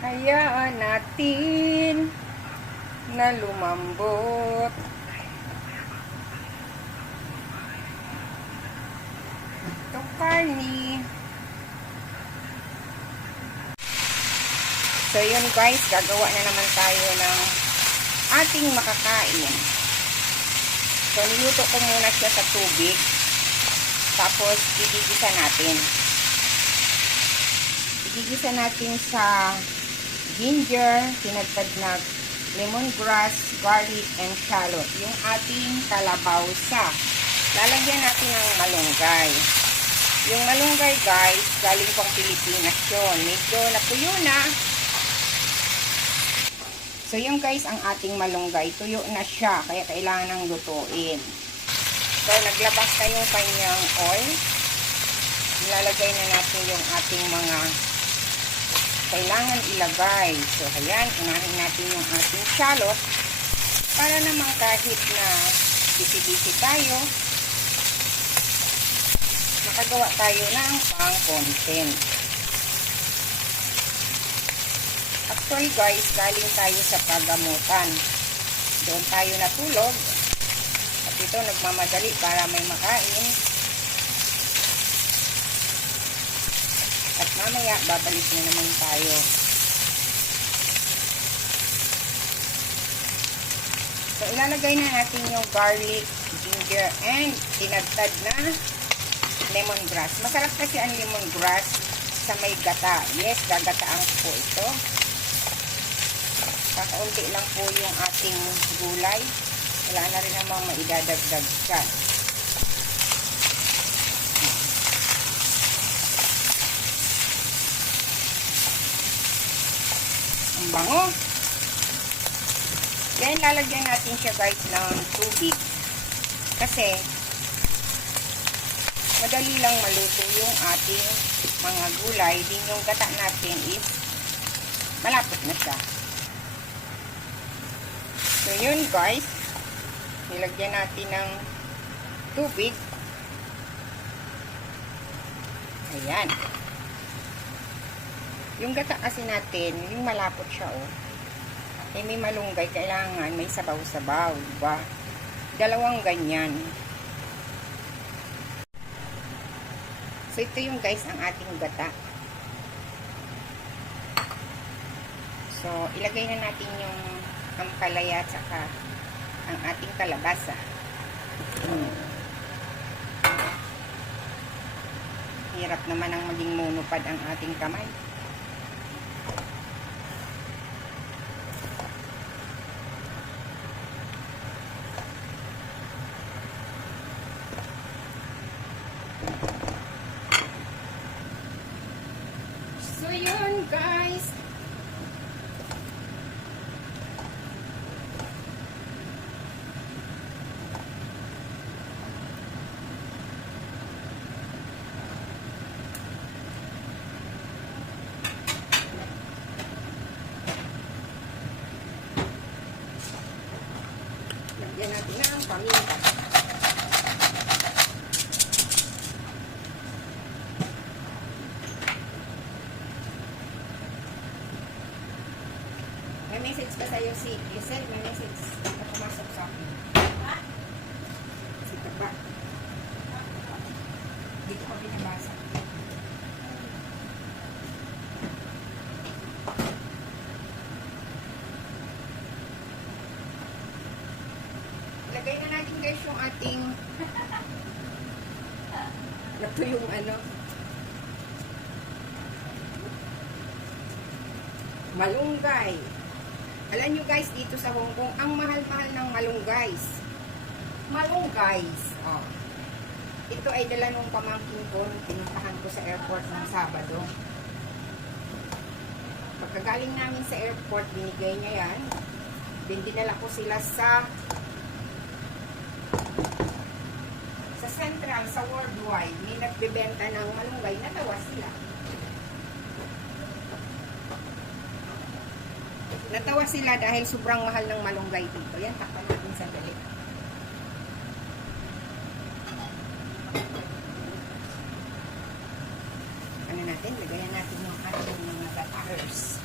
Hayaan natin na lumambot itong karni. So yun guys, gagawa na naman tayo ng ating makakain. So niluto ko muna siya sa tubig, tapos igigisa natin. Igigisa natin sa ginger, tinadtad na lemongrass, garlic, and shallot. Yung ating kalabawsa. Lalagyan natin ng malunggay. Yung malunggay guys, galing pang Pilipinas yun. Medyo natuyo na. So yung guys, ang ating malunggay, tuyo na siya. Kaya kailangan ng lutuin. So naglabas na yung kanyang oil. Ilalagay na natin yung ating mga kailangan ilagay. So, ayan, unahin natin yung ating shallot para naman kahit na busy-busy tayo, makagawa tayo ng pang-content. Actually guys, galing tayo sa pagamutan. Doon tayo natulog. At ito, nagmamadali para may makain. At mamaya, babalik na naman tayo. So, ilalagay na natin yung garlic, ginger, and tinadtad na lemongrass. Masarap kasi ang lemongrass sa may gata. Yes, gagataan ko po ito. Kakaunti lang po yung ating gulay. Wala na rin namang maidadagdag ka. Ang bango. Then, lalagyan natin siya guys ng tubig. Kasi, madali lang maluto yung ating mga gulay. Din yung gata natin is malapot na siya. So, yun guys. Nilagyan natin ng tubig. Ayan. Yung gata kasi natin, yung malapot siya, oh. Eh, may malunggay, kailangan may sabaw-sabaw, diba? Dalawang ganyan. So, ito yung guys, ang ating gata. So, ilagay na natin yung ampalaya at saka ang ating kalabasa. Hirap naman ang maging monopod ang ating kamay. So, yun guys. Lagyan natin ang paminta. May message pa sa'yo si Giselle. May message na pumasok sa akin. Ha? Si Taba. Dito ko binabasa. Ilagay na natin guys yung ating ito yung ano malunggay. Alam nyo guys, dito sa Hong Kong, ang mahal-mahal ng malunggays. Malunggays. Oh. Ito ay dala nung pamangkin ko. Pinuntahan ko sa airport ng Sabado. Pagkagaling namin sa airport, binigay niya yan. Dinala ko sila sa Central, sa Worldwide. May nagbebenta ng malunggay. Natawa sila. Natawa sila dahil sobrang mahal ng malunggay dito. Yan, takpan natin sandali. Ano natin? Lagayan natin yung ating mga gatahers.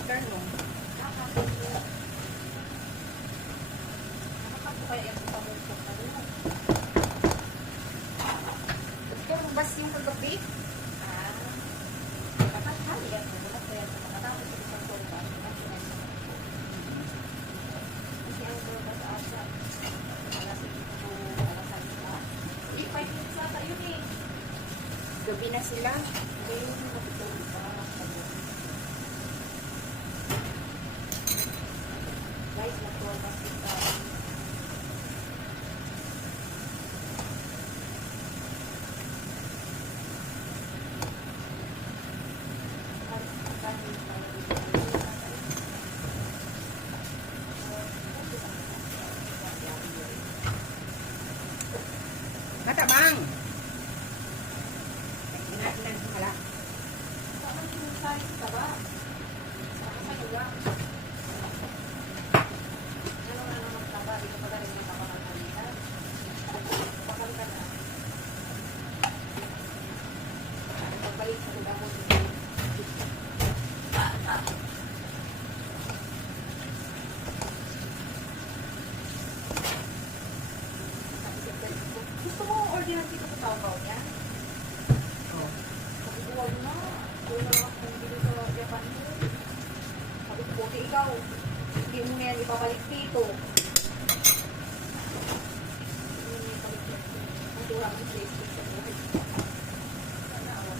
Afternoon. Ito, bas yung kagabi. Gabi na sila. Guys, nagtuwalbas kita. Matabang! Ilan hala. Gusto mo order dito sa Taobao niya? Oh. Sabi ko, wag na. Doon na lang kung dito sa Japan mo. Sabi ko, okay, ikaw. Hindi mo na yan ipabalik dito. Hindi mo na ipabalik dito. Ang tura ng Facebook sa buhay. Sana ako.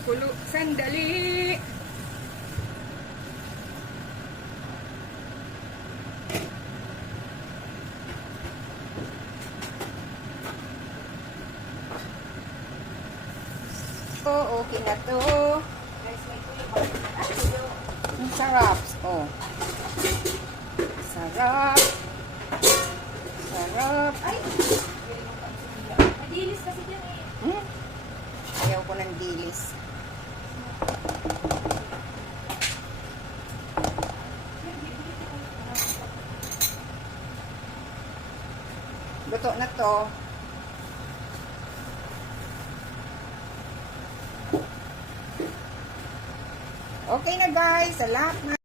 Kulo, sandali! Oh, okay na to. Guys, may tuyo. Ang sarap. Oh. Sarap. Sarap. Ay! May dilis kasi dyan eh. Hmm? Ayaw ko ng dilis. Luto na to. Okay na guys. Sa lahat na